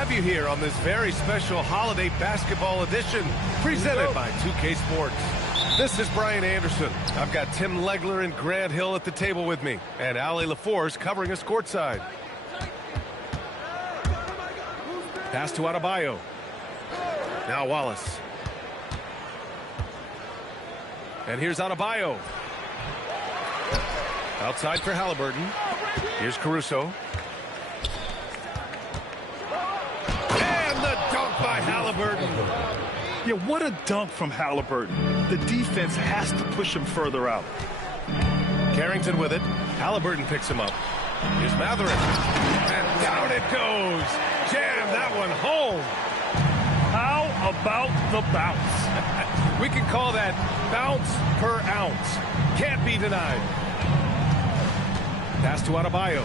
have you here on this very special holiday basketball edition presented by 2K Sports. This is Brian Anderson. I've got Tim Legler and Grant Hill at the table with me, and Ali LaForce covering us courtside. Pass to Adebayo. Now Wallace. And here's Adebayo. Outside for Halliburton. Here's Caruso. And the dunk by Halliburton. Yeah, what a dunk from Halliburton. The defense has to push him further out. Carrington with it. Halliburton picks him up. Here's Mathurin. And down it goes. Jam that one home. How about the bounce? We can call that bounce per ounce. Can't be denied. Pass to Adebayo.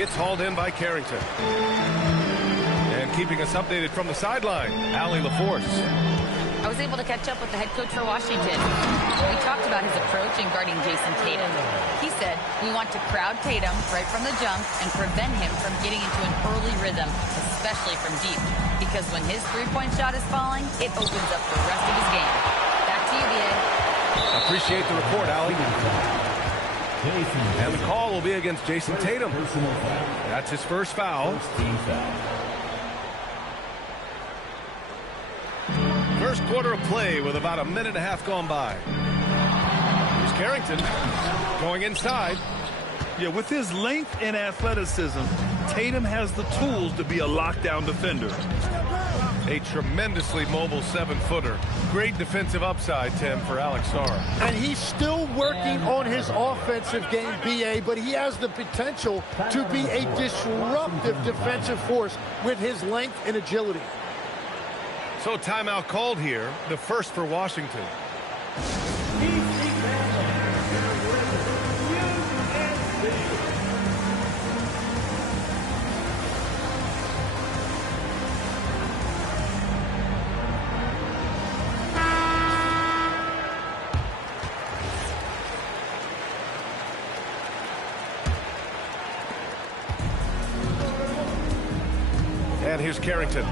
It's hauled in by Carrington. And keeping us updated from the sideline, Ali LaForce. I was able to catch up with the head coach for Washington. We talked about his approach in guarding Jason Tatum. He said, we want to crowd Tatum right from the jump and prevent him from getting into an early rhythm, especially from deep. Because when his three-point shot is falling, it opens up the rest of his game. Back to you, B.A. Appreciate the report, Ali. And the call will be against Jason Tatum. That's his first foul. First quarter of play with about a minute and a half gone by. Here's Carrington going inside. Yeah, with his length and athleticism, Tatum has the tools to be a lockdown defender. A tremendously mobile 7-footer. Great defensive upside, Tim, for Alex Sarr. And he's still working on his offensive game, B.A., but he has the potential to be a disruptive defensive force with his length and agility. So timeout called here, the first for Washington. And here's Carrington.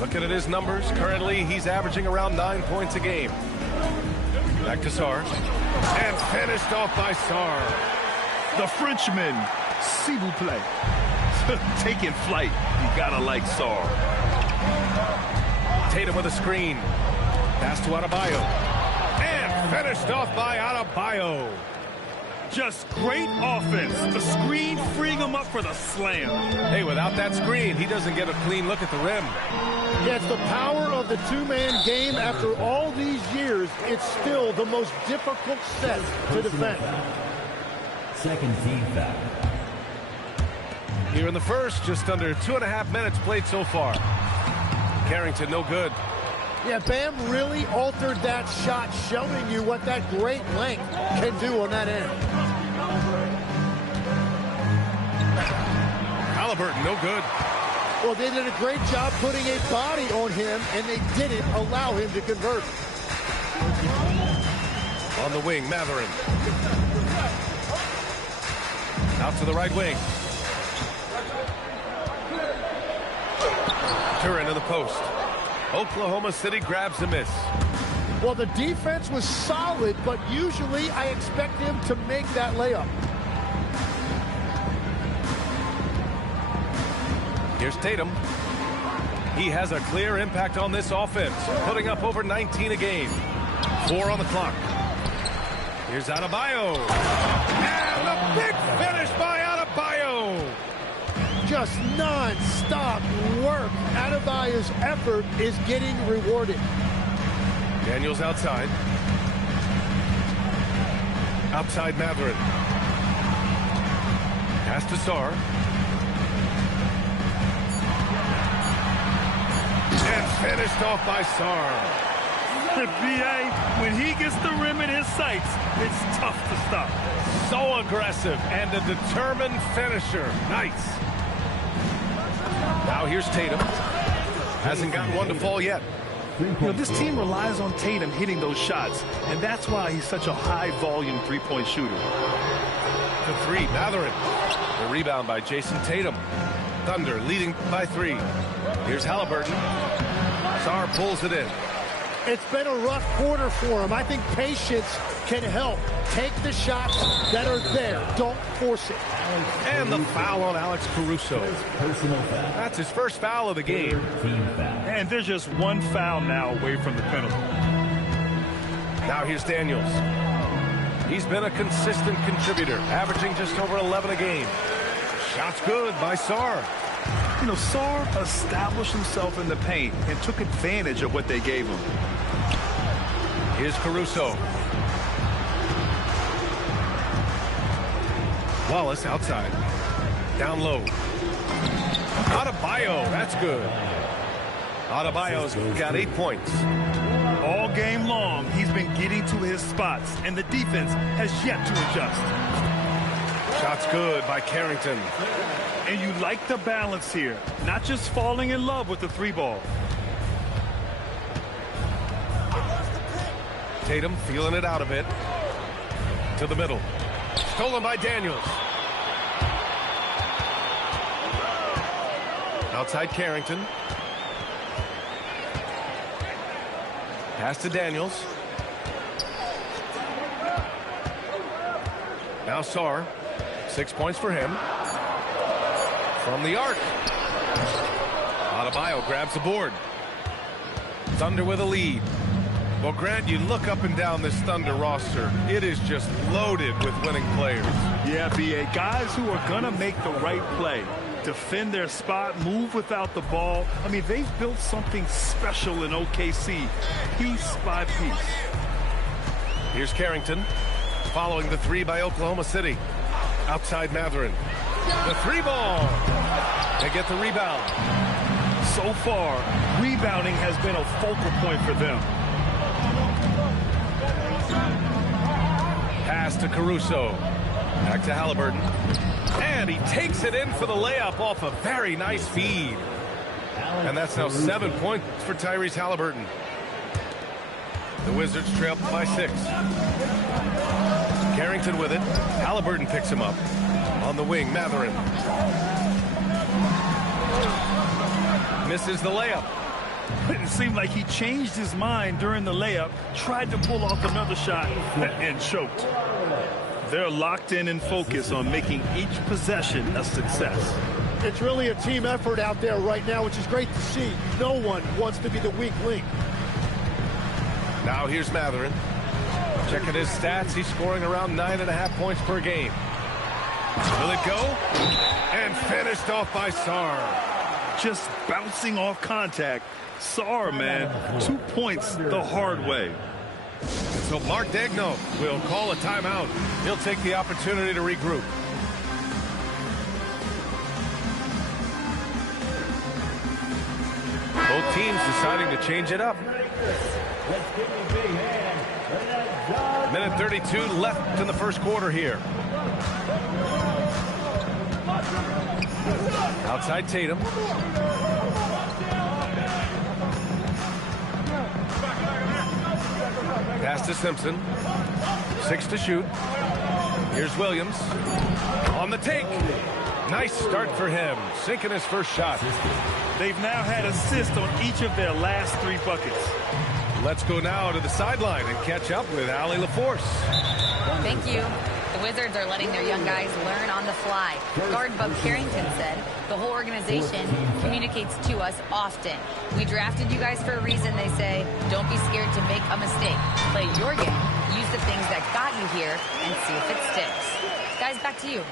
Looking at his numbers, currently he's averaging around 9 points a game. Back to Sarr. And finished off by Sarr. The Frenchman, s'il vous plaît. Taking flight. You gotta like Sarr. Tatum with a screen. Pass to Adebayo. And finished off by Adebayo. Just great offense. The screen freeing him up for the slam. Hey, without that screen, he doesn't get a clean look at the rim. Yeah, it's the power of the two-man game. After all these years, it's still the most difficult set to defend. Second team foul. Here in the first, just under 2.5 minutes played so far. Carrington, no good. Yeah, Bam really altered that shot, showing you what that great length can do on that end. Halliburton, no good. Well, they did a great job putting a body on him, and they didn't allow him to convert. On the wing, Mathurin. Out to the right wing. Turin in the post. Oklahoma City grabs a miss. Well, the defense was solid, but usually I expect him to make that layup. Here's Tatum. He has a clear impact on this offense, putting up over 19 a game. 4 on the clock. Here's Adebayo. And a big finish by Adebayo. Just non-stop work. Adebayo's effort is getting rewarded. Daniels outside. Outside Mathurin. Pass to Sarr. And finished off by Sarr. B.A., when he gets the rim in his sights, it's tough to stop. So aggressive and a determined finisher. Nice. Now here's Tatum. Hasn't gotten one to fall yet. You know, this team relies on Tatum hitting those shots, and that's why he's such a high-volume three-point shooter. The three, Mathurin. The rebound by Jason Tatum. Thunder leading by 3. Here's Halliburton. Sarr pulls it in. It's been a rough quarter for him. I think patience can help. Take the shots that are there. Don't force it. And the foul on Alex Caruso. Personal foul. That's his first foul of the game. Team foul. And there's just one foul now away from the penalty. Now here's Daniels. He's been a consistent contributor, averaging just over 11 a game. Shots good by Sarr. You know, Sarr established himself in the paint and took advantage of what they gave him. Here's Caruso. Wallace outside. Down low. Adebayo, that's good. Adebayo's got 8 points. All game long, he's been getting to his spots, and the defense has yet to adjust. Shots good by Carrington. And you like the balance here, not just falling in love with the 3-ball. Tatum feeling it out a bit. To the middle. Stolen by Daniels. Outside Carrington. Pass to Daniels. Now Sarr. 6 points for him. From the arc. Adebayo grabs the board. Thunder with a lead. Well, Grant, you look up and down this Thunder roster. It is just loaded with winning players. Yeah, B.A. Guys who are going to make the right play. Defend their spot, move without the ball. I mean, they've built something special in OKC, piece by piece. Here's Carrington, following the 3 by Oklahoma City. Outside Mathurin. The 3-ball. They get the rebound. So far, rebounding has been a focal point for them. Pass to Caruso. Back to Halliburton. And he takes it in for the layup off a very nice feed. And that's now 7 points for Tyrese Halliburton. The Wizards trail by 6. Carrington with it. Halliburton picks him up. On the wing, Mathurin. Misses the layup. It seemed like he changed his mind during the layup, tried to pull off another shot, and choked. They're locked in and focused on making each possession a success. It's really a team effort out there right now, which is great to see. No one wants to be the weak link. Now here's Mathurin. Checking his stats, he's scoring around 9.5 points per game. Will it go? And finished off by Sarr. Just bouncing off contact. Sarr, man, 2 points the hard way. So Mark Daigneault will call a timeout. He'll take the opportunity to regroup. Both teams deciding to change it up. Minute 32 left in the first quarter here. Outside Tatum. Pass to Simpson. 6 to shoot. Here's Williams. On the take. Nice start for him. Sinking his first shot. They've now had assists on each of their last 3 buckets. Let's go now to the sideline and catch up with Allie LaForce. Thank you. The Wizards are letting their young guys learn on the fly. Guard Bub Carrington said, the whole organization communicates to us often. We drafted you guys for a reason, they say. Don't be scared to make a mistake. Play your game, use the things that got you here, and see if it sticks. Guys, back to you.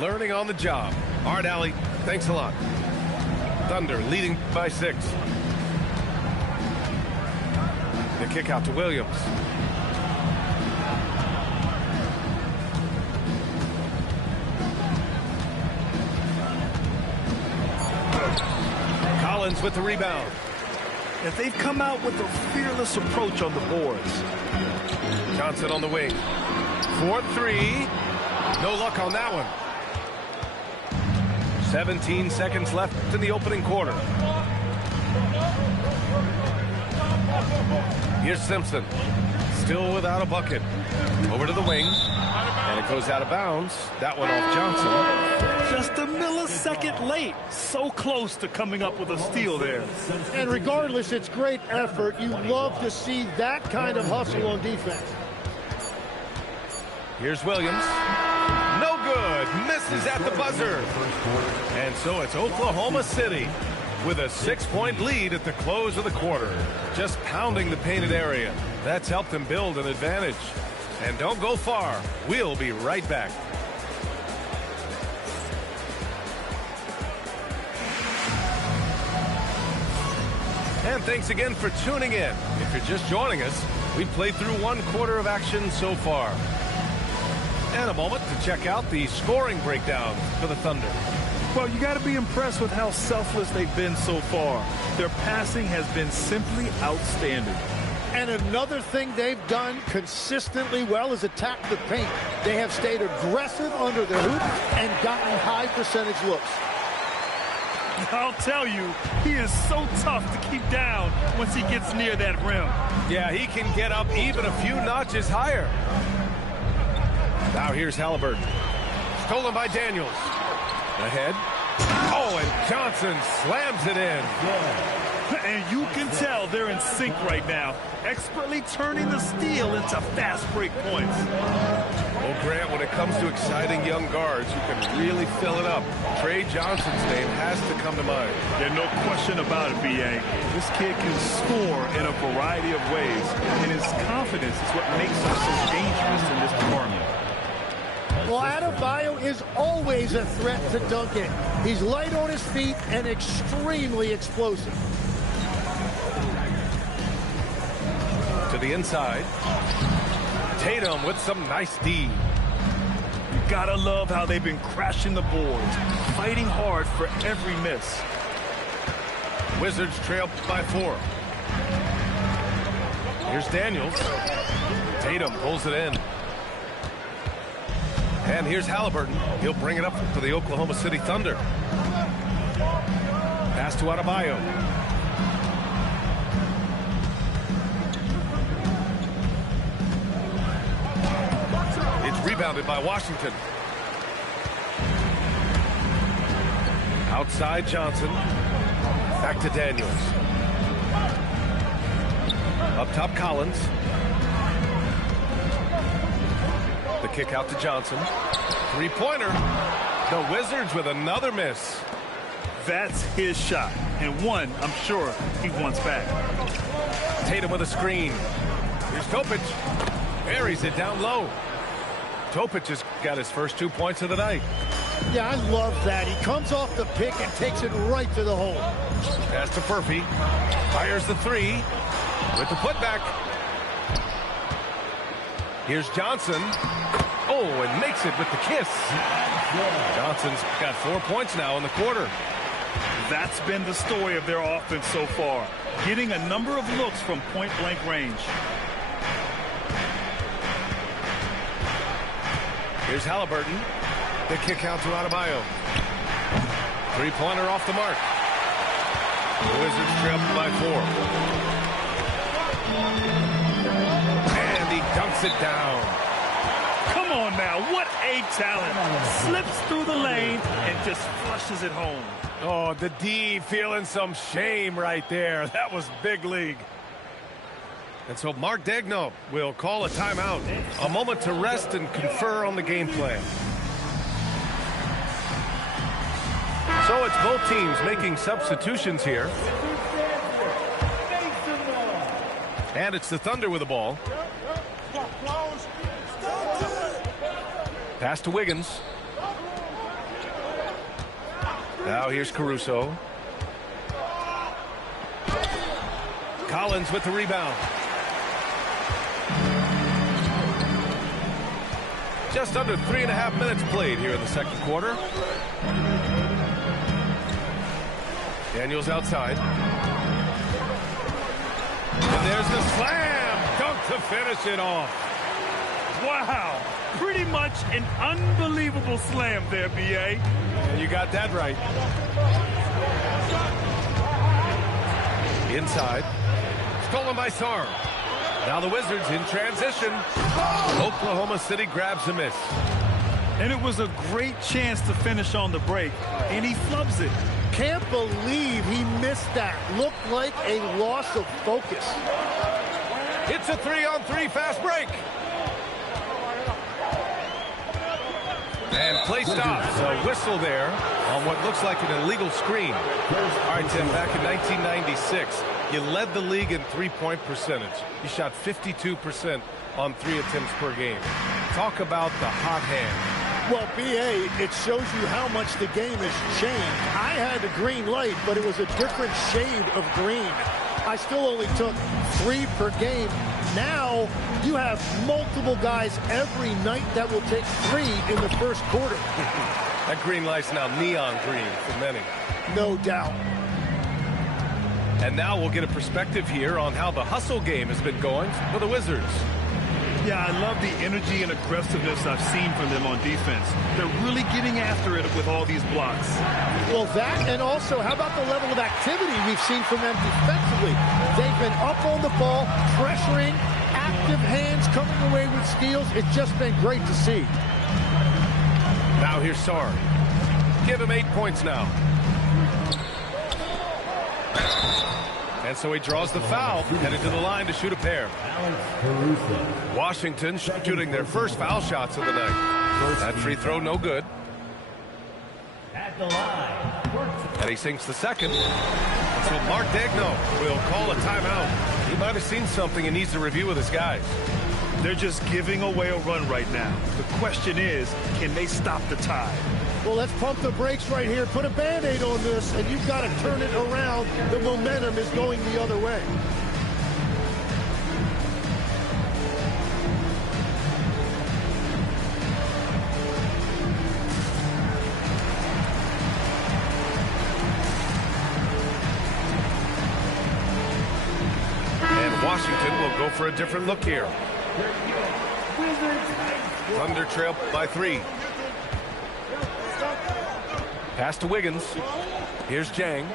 Learning on the job. All right, Allie, thanks a lot. Thunder leading by 6. The kick out to Williams. Collins with the rebound. If they've come out with a fearless approach on the boards. Johnson on the wing. 4-3. No luck on that one. 17 seconds left in the opening quarter. Here's Simpson. still without a bucket. Over to the wing. And it goes out of bounds. That one off Johnson. Just a millisecond late. So close to coming up with a steal there. And regardless, it's great effort. You love to see that kind of hustle on defense. Here's Williams. No good. Misses at the buzzer. And so it's Oklahoma City with a 6-point lead at the close of the quarter. Just pounding the painted area. That's helped them build an advantage. And don't go far. We'll be right back. And thanks again for tuning in. If you're just joining us, we've played through one quarter of action so far. And a moment to check out the scoring breakdown for the Thunder. Well, you got to be impressed with how selfless they've been so far. Their passing has been simply outstanding. And another thing they've done consistently well is attack the paint. They have stayed aggressive under the hoop and gotten high percentage looks. I'll tell you, he is so tough to keep down once he gets near that rim. Yeah, he can get up even a few notches higher. Now here's Halliburton. Stolen by Daniels. Ahead. Oh, and Johnson slams it in. And you can tell they're in sync right now, expertly turning the steal into fast break points. Well, Grant, when it comes to exciting young guards who can really fill it up, Trey Johnson's name has to come to mind. There's no question about it, B.A. This kid can score in a variety of ways, and his confidence is what makes him so dangerous in this department. Well, Adebayo is always a threat to dunk it. He's light on his feet and extremely explosive. To the inside. Tatum with some nice D. You gotta love how they've been crashing the boards, fighting hard for every miss. Wizards trail by 4. Here's Daniels. Tatum pulls it in. And here's Halliburton. He'll bring it up for the Oklahoma City Thunder. Pass to Adebayo. It's rebounded by Washington. Outside Johnson. Back to Daniels. Up top Collins. The kick out to Johnson. Three-pointer. The Wizards with another miss. That's his shot, and one I'm sure he wants back. Tatum with a screen. Here's Topic. Buries it down low. Topic has got his first 2 points of the night. Yeah, I love that. He comes off the pick and takes it right to the hole. Pass to Furphy. Fires the three. With the putback. Here's Johnson. Oh, and makes it with the kiss. Johnson's got 4 points now in the quarter. That's been the story of their offense so far, getting a number of looks from point-blank range. Here's Halliburton. The kick out to Adebayo. Three-pointer off the mark. The Wizards trail by 4. And he dunks it down. Come on now, what a talent. Slips through the lane and just flushes it home. Oh, the D feeling some shame right there. That was big league. And so Mark Daigneault will call a timeout. A moment to rest and confer on the game plan. So it's both teams making substitutions here. And it's the Thunder with the ball. Pass to Wiggins. Now here's Caruso. Collins with the rebound. Just under 3.5 minutes played here in the second quarter. Daniels outside. And there's the slam. Dunk to finish it off. Wow. Pretty much an unbelievable slam there, B.A. And you got that right. Inside. Stolen by Sarr. Now the Wizards in transition. Oklahoma City grabs a miss. And it was a great chance to finish on the break, and he flubs it. Can't believe he missed that. Looked like a loss of focus. It's a 3-on-3 fast break. And play stops. A whistle there on what looks like an illegal screen. All right, Tim, back in 1996, you led the league in three-point percentage. You shot 52% on 3 attempts per game. Talk about the hot hand. Well, B.A., it shows you how much the game has changed. I had a green light, but it was a different shade of green. I still only took 3 per game. Now you have multiple guys every night that will take 3 in the first quarter. That green light's now neon green for many. No doubt. And now we'll get a perspective here on how the hustle game has been going for the Wizards. Yeah, I love the energy and aggressiveness I've seen from them on defense. They're really getting after it with all these blocks. Well, that, and also, how about the level of activity we've seen from them defensively? They've been up on the ball, pressuring, active hands coming away with steals. It's just been great to see. Now here's Sarr. Give him 8 points now. And so he draws the foul, headed to the line to shoot a pair. Washington shooting their first foul shots of the night. That free throw no good. At the line. And he sinks the second. So Mark Daigneault will call a timeout. He might have seen something and needs to review with his guys. They're just giving away a run right now. The question is, can they stop the tide? Well, let's pump the brakes right here. Put a Band-Aid on this, and you've got to turn it around. The momentum is going the other way. And Washington will go for a different look here. Thunder trail by 3. Pass to Wiggins. Here's Jang.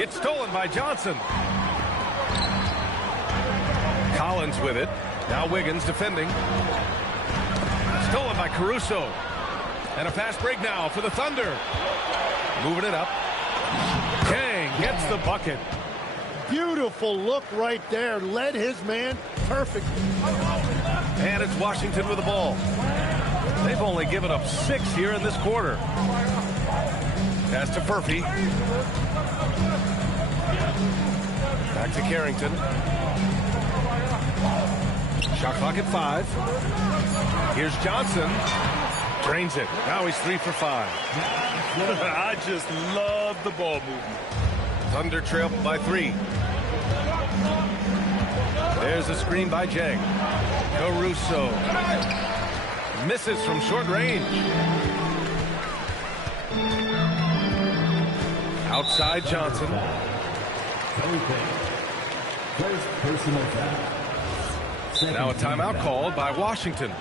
It's stolen by Johnson. Collins with it. Now Wiggins defending. Stolen by Caruso. And a fast break now for the Thunder. Moving it up. Jang gets the bucket. Beautiful look right there. Led his man perfect. And it's Washington with the ball. They've only given up 6 here in this quarter. Pass to Furphy. Back to Carrington. Shot clock at 5. Here's Johnson. Drains it. Now he's 3 for 5. I just love the ball movement. Thunder trail by 3. There's a screen by Jang. Caruso. Misses from short range. Outside Johnson. First personal foul. Now a timeout called by Washington.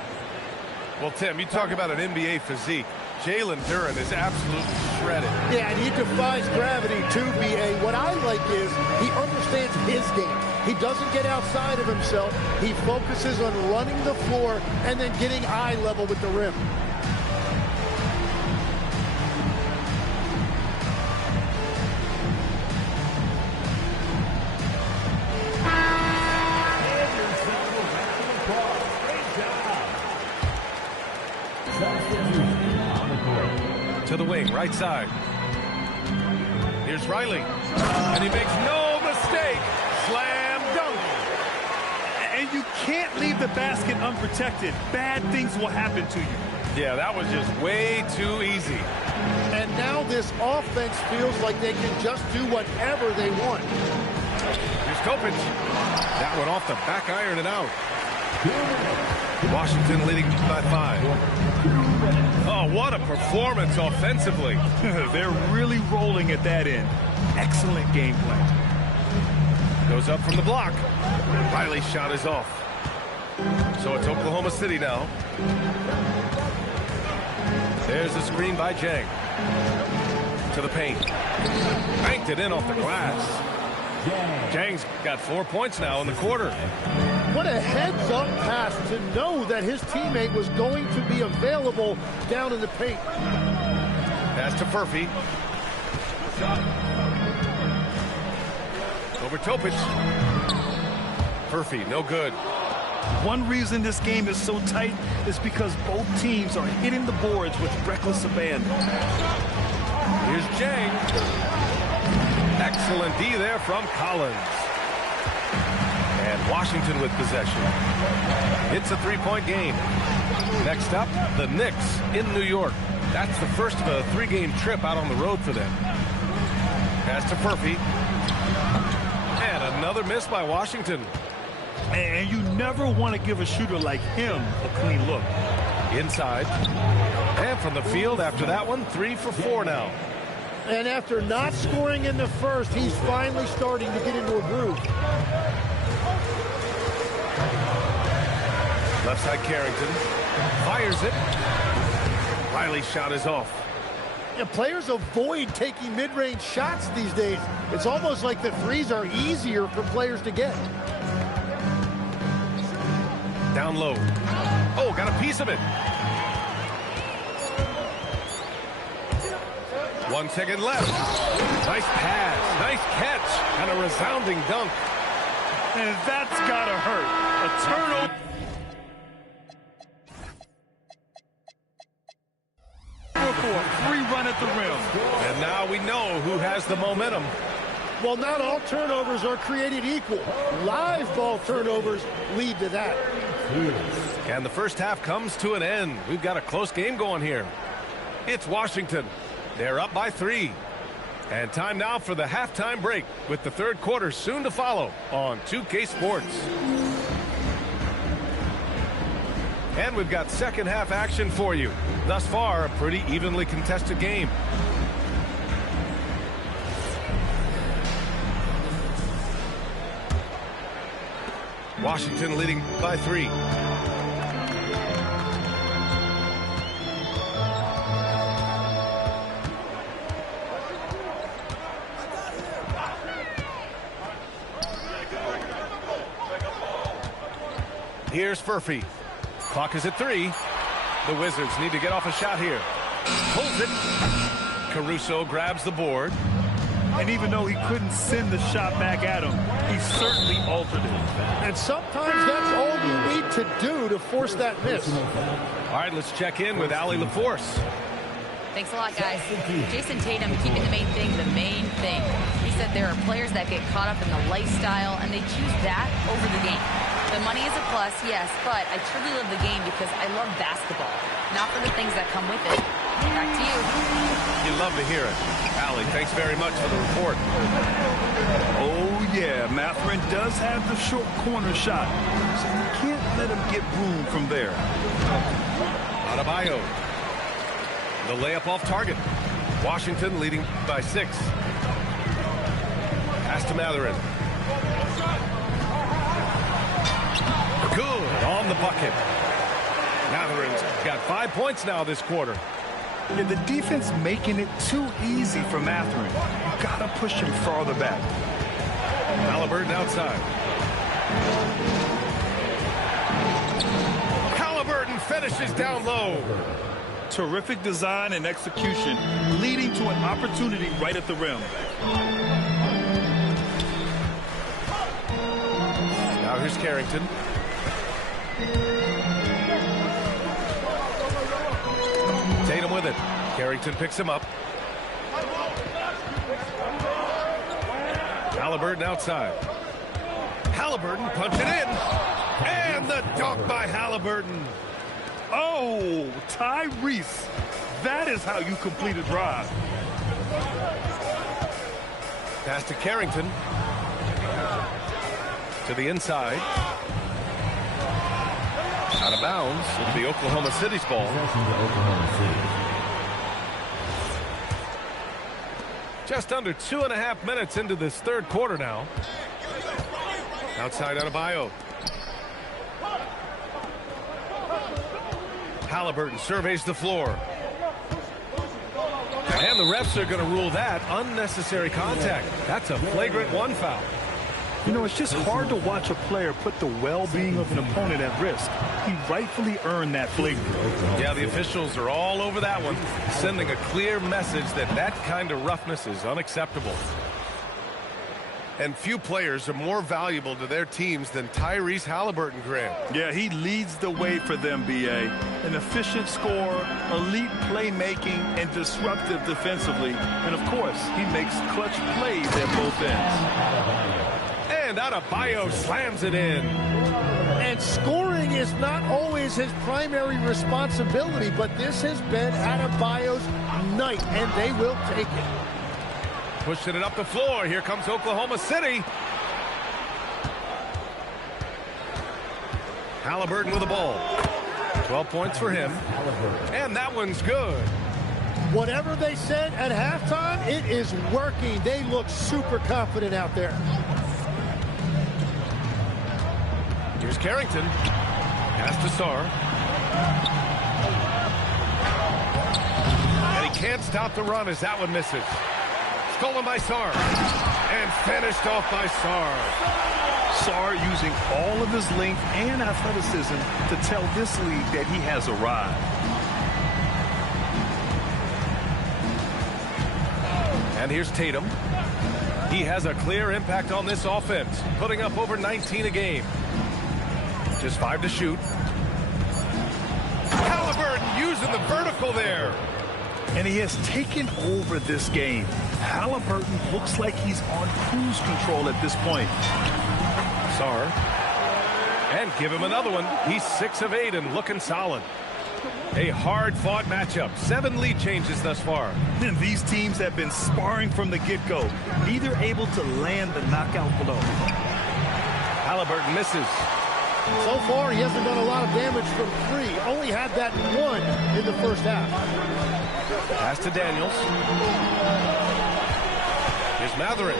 Well, Tim, you talk about an NBA physique. Jalen Duren is absolutely shredded. Yeah, and he defies gravity too, B.A. What I like is he understands his game. He doesn't get outside of himself. He focuses on running the floor and then getting eye level with the rim. To the wing, right side. Here's Riley. And he makes no mistake. Slam dunk. And you can't leave the basket unprotected. Bad things will happen to you. Yeah, that was just way too easy. And now this offense feels like they can just do whatever they want. Here's Kopech. That one off the back iron and out. Washington leading by 5. Oh, what a performance offensively. They're really rolling at that end. Excellent game plan. Goes up from the block. Riley's shot is off. So it's Oklahoma City now. There's the screen by Jang. To the paint. Banked it in off the glass. Jang's got 4 points now in the quarter. What a heads-up pass to know that his teammate was going to be available down in the paint. Pass to Furphy. Over Topic. Furphy, no good. One reason this game is so tight is because both teams are hitting the boards with reckless abandon. Here's Jang. Excellent D there from Collins. And Washington with possession. It's a three-point game. Next up, the Knicks in New York. That's the first of a three-game trip out on the road for them. Pass to Furphy. And another miss by Washington. And you never want to give a shooter like him a clean look. Inside. And from the field after that one, 3 for 4 now. And after not scoring in the first, he's finally starting to get into a groove. Left side Carrington. Fires it. Riley's shot is off. Yeah, players avoid taking mid-range shots these days. It's almost like the threes are easier for players to get. Down low. Oh, got a piece of it. 1 second left. Nice pass. Nice catch. And a resounding dunk. And that's gotta hurt. A turnover. For a free run at the rim. And now we know who has the momentum. Well, not all turnovers are created equal. Live ball turnovers lead to that. And the first half comes to an end. We've got a close game going here. It's Washington. They're up by 3. And time now for the halftime break with the third quarter soon to follow on 2K Sports. And we've got second half action for you. Thus far, a pretty evenly contested game. Washington leading by 3. Here's Furphy. Clock is at 3. The Wizards need to get off a shot here. Pulls it. Caruso grabs the board. And even though he couldn't send the shot back at him, he certainly altered it. And sometimes that's all you need to do to force that miss. All right, let's check in with Allie LaForce. Thanks a lot, guys. Jason Tatum keeping the main thing the main thing. He said there are players that get caught up in the lifestyle, and they choose that over the game. The money is a plus, yes, but I truly love the game because I love basketball, not for the things that come with it. Back to you. You love to hear it. Allie, thanks very much for the report. Oh, yeah, Mathurin does have the short corner shot, so you can't let him get room from there. Adebayo. The layup off target. Washington leading by 6. Pass to Mathurin. Good on the bucket. Matherin's got 5 points now this quarter. Yeah, the defense making it too easy for Mathurin. You gotta push him farther back. Halliburton outside. Halliburton finishes down low. Terrific design and execution, leading to an opportunity right at the rim. Now here's Carrington. Tatum with it. Carrington picks him up. Halliburton outside. Halliburton punch it in. And the dunk by Halliburton. Oh, Tyrese. That is how you complete a drive. Pass to Carrington. To the inside. Out of bounds. It'll be Oklahoma City's ball. Just under 2.5 minutes into this third quarter now. Outside Adebayo. Halliburton surveys the floor. And the refs are going to rule that unnecessary contact. That's a flagrant 1 foul. You know, it's just hard to watch a player put the well-being of an opponent at risk. He rightfully earned that flagrant. Yeah, the officials are all over that one, sending a clear message that that kind of roughness is unacceptable. And few players are more valuable to their teams than Tyrese Halliburton, Graham. Yeah, he leads the way for them, B.A. An efficient scorer, elite playmaking, and disruptive defensively. And, of course, he makes clutch plays at both ends. And Adebayo slams it in. And scoring is not always his primary responsibility, but this has been Adebayo's night, and they will take it. Pushing it up the floor. Here comes Oklahoma City. Halliburton with the ball. 12 points for him. And that one's good. Whatever they said at halftime, it is working. They look super confident out there. Here's Carrington. Pass to Sarr. And he can't stop the run as that one misses. Stolen by Sarr. And finished off by Sarr. Sarr using all of his length and athleticism to tell this league that he has arrived. And here's Tatum. He has a clear impact on this offense, putting up over 19 a game. Just 5 to shoot. Halliburton using the vertical there. And he has taken over this game. Halliburton looks like he's on cruise control at this point. Sarr. And give him another one. He's 6 of 8 and looking solid. A hard-fought matchup. 7 lead changes thus far. And these teams have been sparring from the get-go, neither able to land the knockout blow. Halliburton misses. So far, he hasn't done a lot of damage from 3. Only had that 1 in the first half. Pass to Daniels. Here's Mathurin.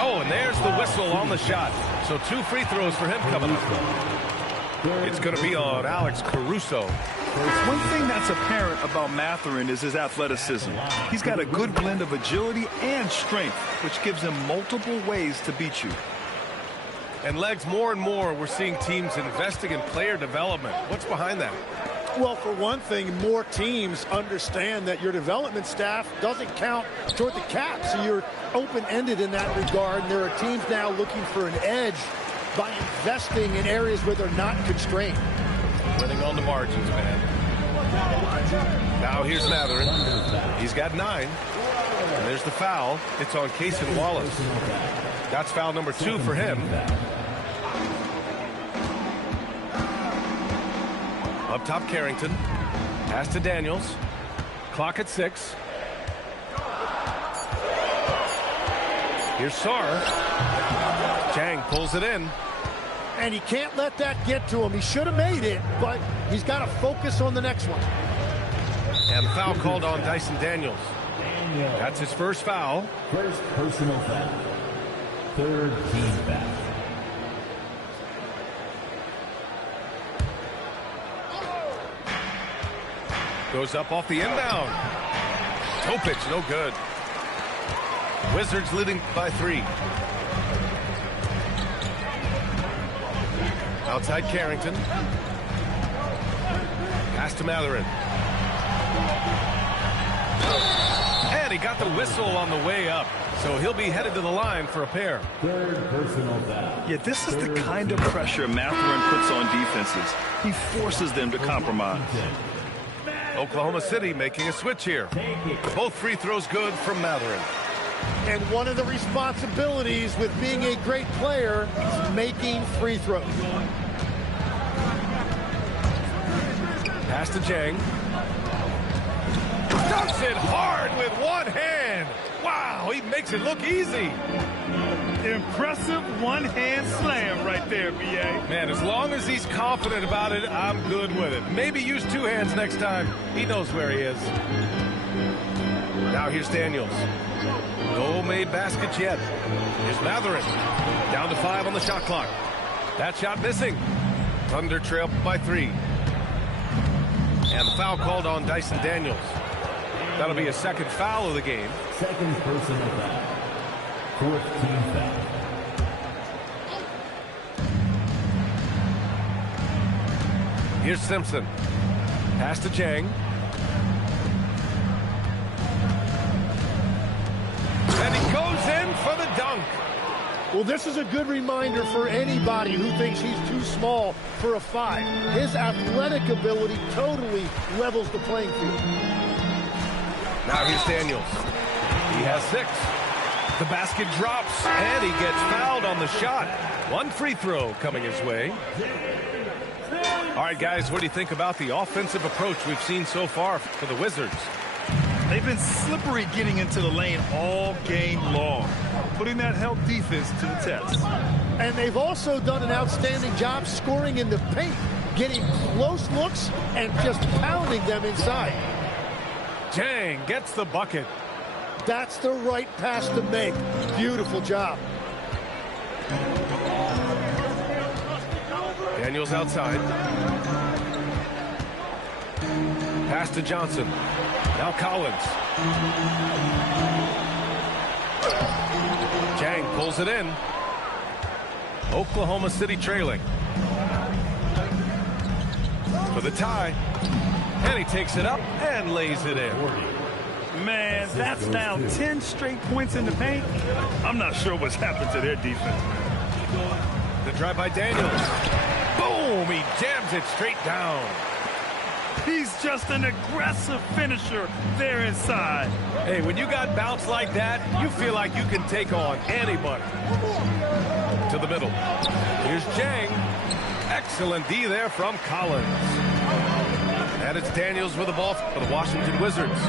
Oh, and there's the whistle on the shot. So 2 free throws for him coming up. It's going to be on Alex Caruso. One thing that's apparent about Mathurin is his athleticism. He's got a good blend of agility and strength, which gives him multiple ways to beat you. And Legs, more and more, we're seeing teams investing in player development. What's behind that? Well, for one thing, more teams understand that your development staff doesn't count toward the cap, so you're open-ended in that regard. And there are teams now looking for an edge by investing in areas where they're not constrained. Winning on the margins, man. Now here's Mathurin. He's got 9. And there's the foul. It's on Cason Wallace. That's foul number 2 for him. Up top, Carrington. Pass to Daniels. Clock at 6. Here's Sarr. Chang pulls it in. And he can't let that get to him. He should have made it, but he's got to focus on the next one. And the foul called on Dyson Daniels. That's his first foul. First personal foul. Third team foul. Goes up off the inbound. Topic, no good. Wizards leading by 3. Outside Carrington. Pass to Mathurin. And he got the whistle on the way up. So he'll be headed to the line for a pair. Third personal foul. Yeah, this is the kind of pressure Mathurin puts on defenses. He forces them to compromise. Oklahoma City making a switch here. Both free throws good from Mathurin. And one of the responsibilities with being a great player is making free throws. Pass to Chang. Dunks it hard with one hand. Wow, he makes it look easy. Impressive one-hand slam right there, B.A. Man, as long as he's confident about it, I'm good with it. Maybe use 2 hands next time. He knows where he is. Now here's Daniels. No made baskets yet. Here's Mathurin. Down to 5 on the shot clock. That shot missing. Thunder trail by 3. And the foul called on Dyson Daniels. That'll be a second foul of the game. Second personal foul. Fourth team foul. Here's Simpson. Pass to Jang. And he goes in for the dunk. Well, this is a good reminder for anybody who thinks he's too small for a 5. His athletic ability totally levels the playing field. Now here's Daniels. He has 6. The basket drops, and he gets fouled on the shot. One free throw coming his way. All right, guys, what do you think about the offensive approach we've seen so far for the Wizards? They've been slippery getting into the lane all game long, putting that help defense to the test. And they've also done an outstanding job scoring in the paint, getting close looks and just pounding them inside. Jang gets the bucket. That's the right pass to make. Beautiful job. Daniels outside. Pass to Johnson. Now Collins. Jang pulls it in. Oklahoma City trailing. For the tie. And he takes it up and lays it in. Man, that's now 10 straight points in the paint. I'm not sure what's happened to their defense. The drive by Daniels. Boom! He jams it straight down. He's just an aggressive finisher there inside. Hey, when you got bounce like that, you feel like you can take on anybody. To the middle. Here's Jang. Excellent D there from Collins. And it's Daniels with the ball for the Washington Wizards.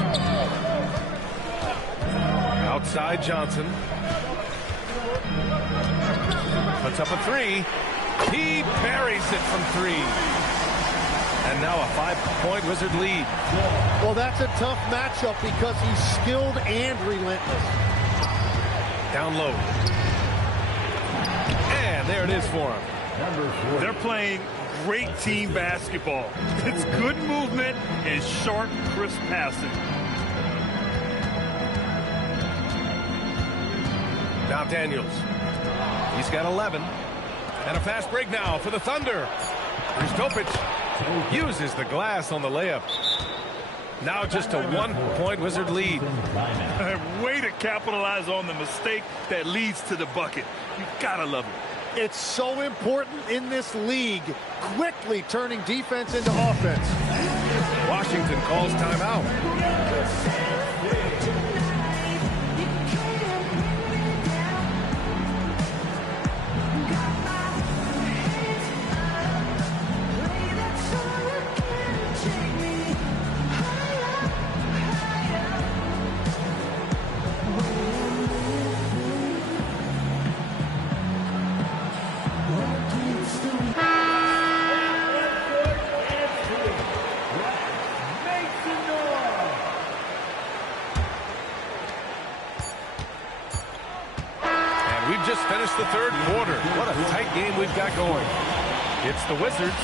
Outside Johnson. Puts up a 3. He buries it from 3. And now a 5-point Wizard lead. Well, that's a tough matchup because he's skilled and relentless. Down low. And there it is for him. They're playing great team basketball. It's good movement and sharp, crisp passing. Now Daniels. He's got 11. And a fast break now for the Thunder. Here's Topic. Uses the glass on the layup. Now just a 1-point Wizard lead. Way to capitalize on the mistake that leads to the bucket. You gotta love it. It's so important in this league, quickly turning defense into offense. Washington calls timeout. Just finished the third quarter. What a tight game we've got going. It's the Wizards.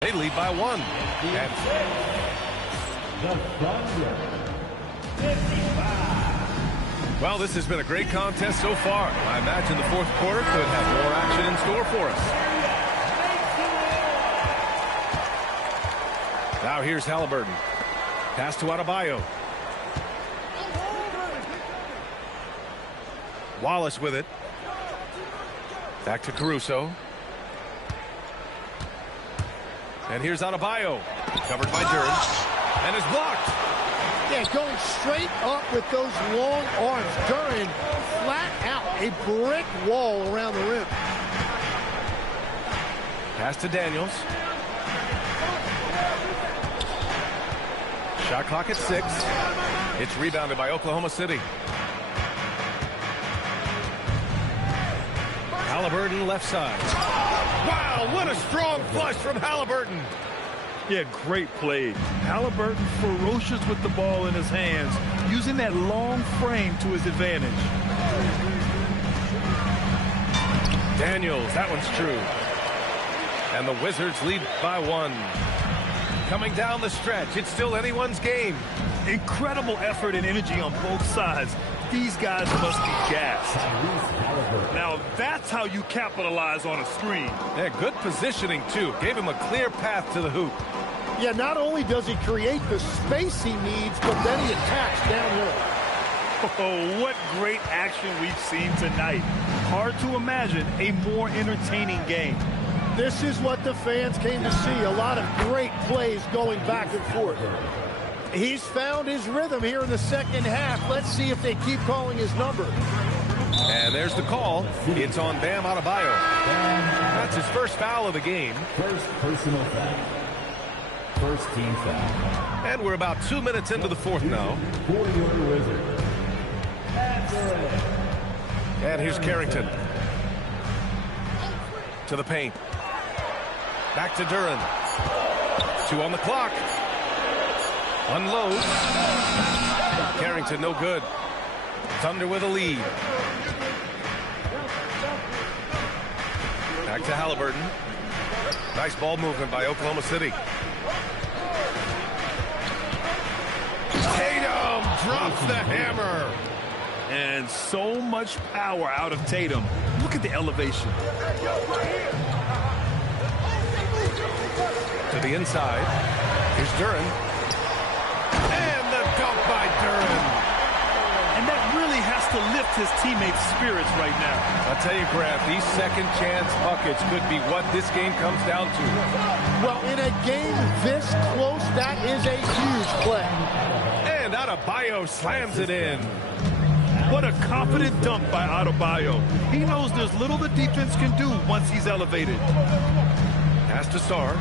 They lead by 1. And well, this has been a great contest so far. I imagine the fourth quarter could have more action in store for us. Now here's Halliburton. Pass to Adebayo. Wallace with it. Back to Caruso. And here's Adebayo. Covered by Durant. And is blocked. Yeah, going straight up with those long arms. Durant flat out a brick wall around the rim. Pass to Daniels. Shot clock at 6. It's rebounded by Oklahoma City. Halliburton left side. Wow, what a strong flush from Halliburton. Yeah, great play. Halliburton ferocious with the ball in his hands, using that long frame to his advantage. Daniels, that one's true. And the Wizards lead by 1. Coming down the stretch, it's still anyone's game. Incredible effort and energy on both sides. These guys must be gassed. Now that's how you capitalize on a screen. Yeah, good positioning too. Gave him a clear path to the hoop. Yeah, not only does he create the space he needs, but then he attacks downhill. Oh, what great action we've seen tonight. Hard to imagine a more entertaining game. This is what the fans came to see. A lot of great plays going back and forth. He's found his rhythm here in the second half. Let's see if they keep calling his number. And there's the call. It's on Bam Adebayo. That's his first foul of the game. First personal foul. First team foul. And we're about 2 minutes into the fourth now. For your Wizards. And here's Carrington. To the paint. Back to Duren. 2 on the clock. Unloads. Carrington no good. Thunder with a lead. Back to Halliburton. Nice ball movement by Oklahoma City. Tatum drops the hammer. And so much power out of Tatum. Look at the elevation. To the inside. Here's Duren. And the dunk by Duren. And that really has to lift his teammates' spirits right now. I'll tell you, Grant, these second chance buckets could be what this game comes down to. Well, in a game this close, that is a huge play. And Adebayo slams it in. What a confident dunk by Adebayo. He knows there's little the defense can do once he's elevated. Pass to Sarr.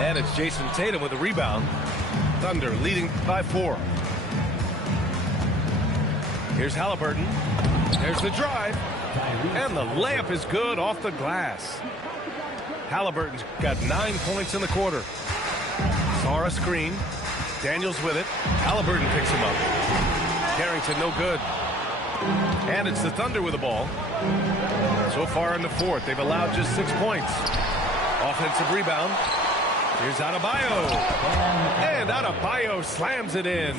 And it's Jason Tatum with a rebound. Thunder leading by 4. Here's Halliburton. There's the drive. And the layup is good off the glass. Halliburton's got 9 points in the quarter. Sarr a screen. Daniels with it. Halliburton picks him up. Carrington no good. And it's the Thunder with the ball. So far in the fourth, they've allowed just 6 points. Offensive rebound. Here's Adebayo. And Adebayo slams it in.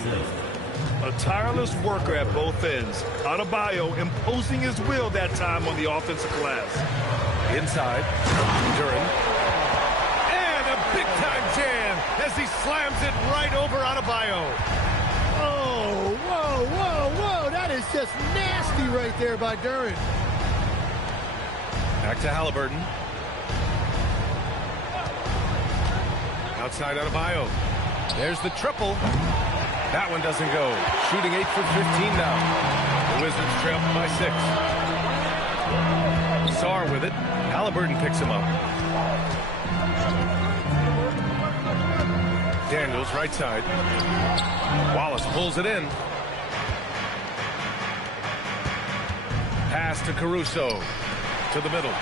A tireless worker at both ends. Adebayo imposing his will that time on the offensive glass. Inside. Duren. And a big-time jam as he slams it right over Adebayo. Oh, whoa, whoa, whoa. That is just nasty right there by Duren. Back to Halliburton. Outside Adebayo. There's the triple. That one doesn't go. Shooting 8 for 15 now. The Wizards trail by 6. Sarr with it. Halliburton picks him up. Daniels right side. Wallace pulls it in. Pass to Caruso. To the middle.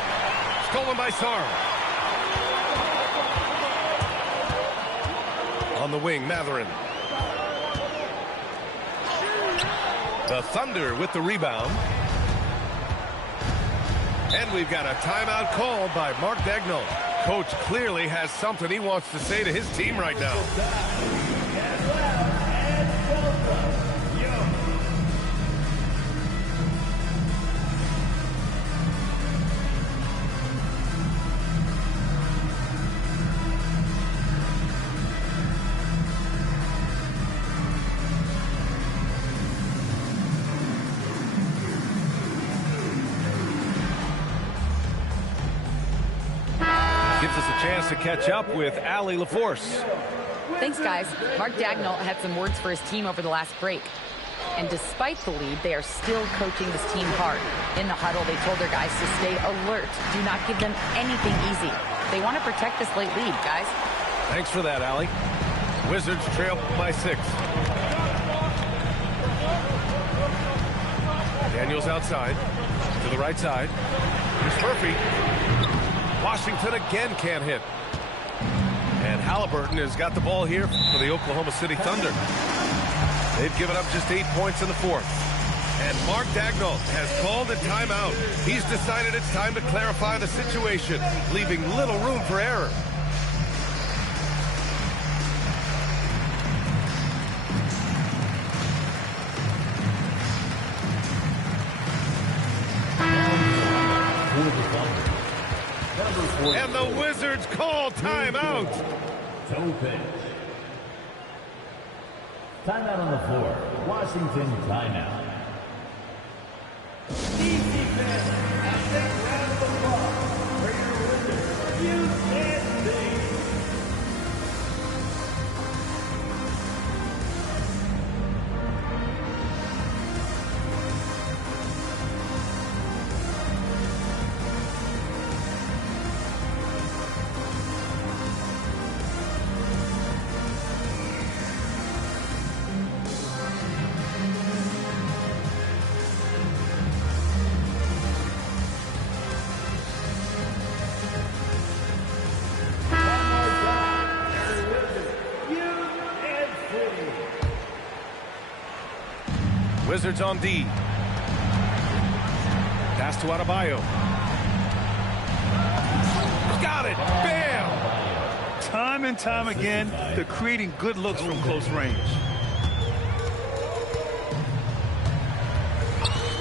Stolen by Sarr. On the wing, Mathurin. The Thunder with the rebound. And we've got a timeout called by Mark Daigneault. Coach clearly has something he wants to say to his team right now. Gives us a chance to catch up with Allie LaForce. Thanks, guys. Mark Daigneault had some words for his team over the last break. And despite the lead, they are still coaching this team hard. In the huddle, they told their guys to stay alert. Do not give them anything easy. They want to protect this late lead, guys. Thanks for that, Allie. Wizards trail by 6. Daniels outside. To the right side. Here's Murphy. Washington again can't hit. And Halliburton has got the ball here for the Oklahoma City Thunder. They've given up just 8 points in the 4th. And Mark Daigneault has called a timeout. He's decided it's time to clarify the situation, leaving little room for error. And the Wizards call timeout. Timeout on the floor. Washington timeout. Wizards on D. Pass to Adebayo. Got it. Bam! Time and time again, they're creating good looks from close range.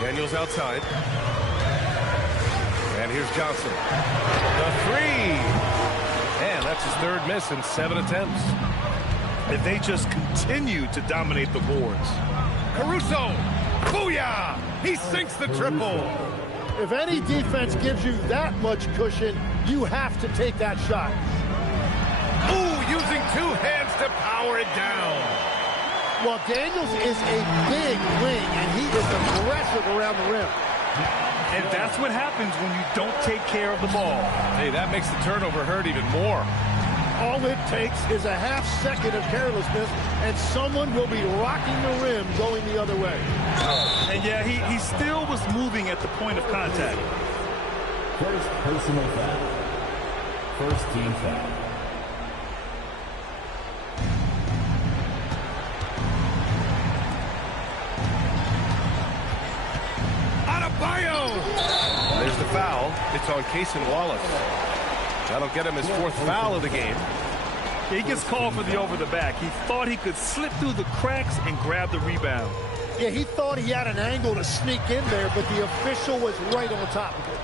Daniels outside. And here's Johnson. The 3. And that's his 3rd miss in 7 attempts. If they just continue to dominate the boards. Caruso. Booyah! He sinks the triple. If any defense gives you that much cushion, you have to take that shot. Ooh, using 2 hands to power it down. Well, Daniels is a big wing, and he is aggressive around the rim. And that's what happens when you don't take care of the ball. Hey, that makes the turnover hurt even more. All it takes is a half second of carelessness, and someone will be rocking the rim going the other way. And yeah, he still was moving at the point of contact. First personal foul. First team foul. Adebayo! There's the foul. It's on Cason Wallace. That'll get him his 4th foul of the game. He gets called for the over-the-back. He thought he could slip through the cracks and grab the rebound. Yeah, he thought he had an angle to sneak in there, but the official was right on top of it.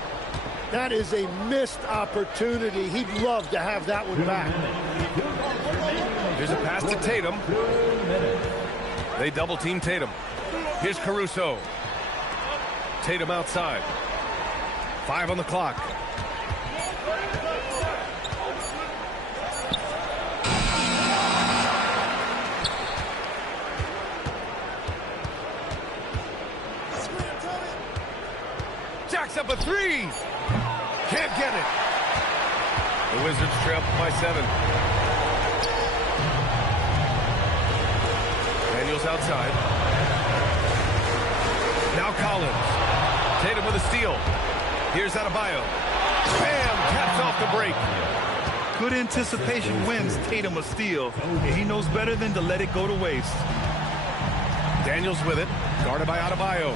That is a missed opportunity. He'd love to have that one back. Here's a pass to Tatum. They double-team Tatum. Here's Caruso. Tatum outside. 5 on the clock. Jacks up a 3. Can't get it. The Wizards trail by 7. Daniels outside. Now Collins. Tatum with a steal. Here's Adebayo. Bam! Caps off the break. Good anticipation wins Tatum a steal, and he knows better than to let it go to waste. Daniels with it. Guarded by Adebayo.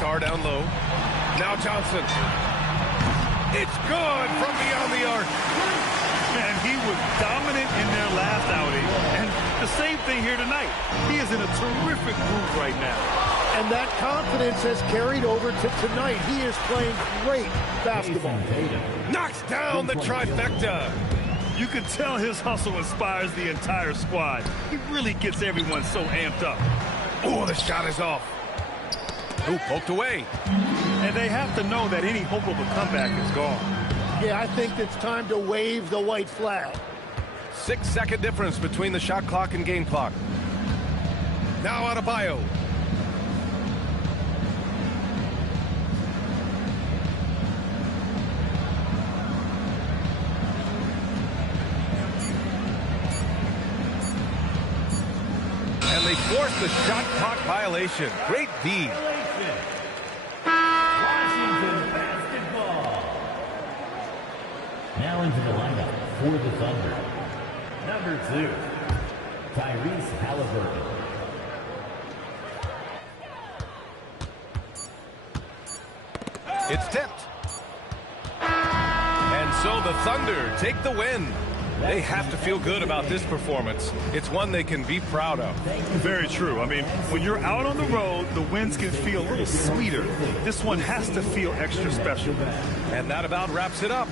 Sarr down low. Now Johnson. It's good from beyond the arc. Man, he was dominant in their last outing. And the same thing here tonight. He is in a terrific groove right now. And that confidence has carried over to tonight. He is playing great basketball. Knocks down the trifecta. You can tell his hustle inspires the entire squad. He really gets everyone so amped up. Oh, the shot is off. Ooh, poked away. And they have to know that any hope of a comeback is gone. Yeah, I think it's time to wave the white flag. 6-second difference between the shot clock and game clock. Now Adebayo. And they force the shot clock violation. Great D. Washington basketball. Now into the lineup for the Thunder. Number 2, Tyrese Halliburton. It's tipped. And so the Thunder take the win. They have to feel good about this performance. It's one they can be proud of. Very true. I mean, when you're out on the road, the wins can feel a little sweeter. This one has to feel extra special. And that about wraps it up.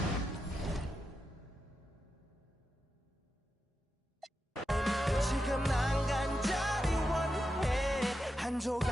지금 난 간절히 원해 한 조각